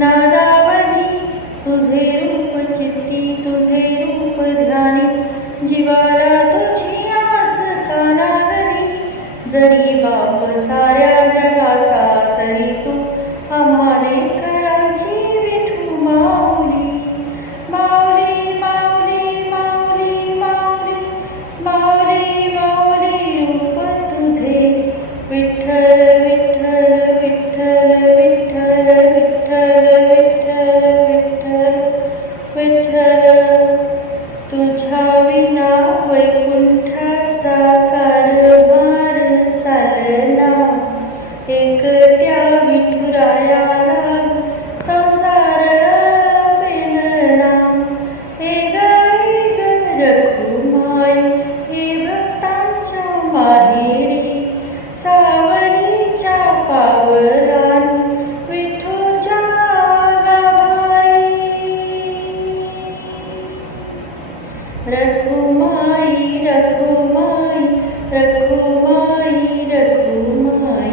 नादावरी तुझे रूप चित्ती तुझे रूप ध्यानी जीवाला तुझी आस कानागरी जरी बाप साऱ्या जगाचा तरी तू आम्हाले करांची विठू माऊली माऊली माऊली माऊली माऊली माऊली माऊली रूप तुझे विठ्ठल विठ्ठल विठ्ठल विठ्ठल तुझ्या विना वैकुंठाचा कारभार चालला एकट्या विठुरायाला संसार पेलला हे ग रखुमाई हे भक्तांच्या माहेरी सावलीच्या पावलान विठूच्या रखुमाई रखुमाई रखुमाई रखुमाई रखुमाई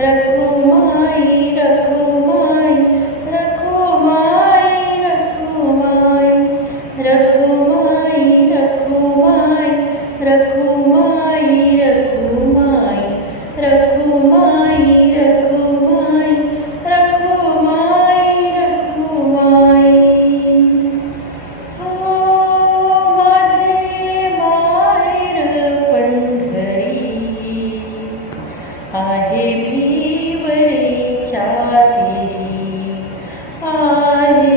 रखुमाई रखुमाई रखुमाई रखुमाई रखुमाई रखुमाई रखुमाई रखुमाई रखुमाई रखुमाई रखुमाई आहे भीवरीच्या देवी आहे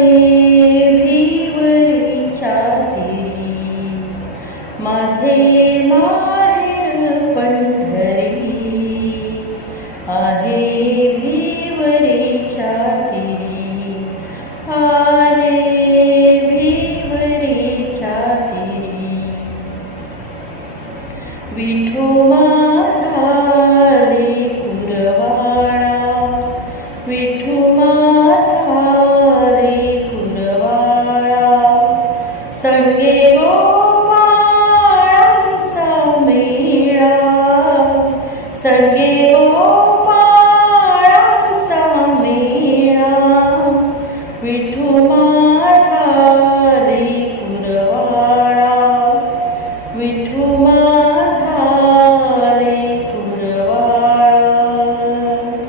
भीवरीच्या देवी माझे माहेर पंढरी आहे भीवरीच्या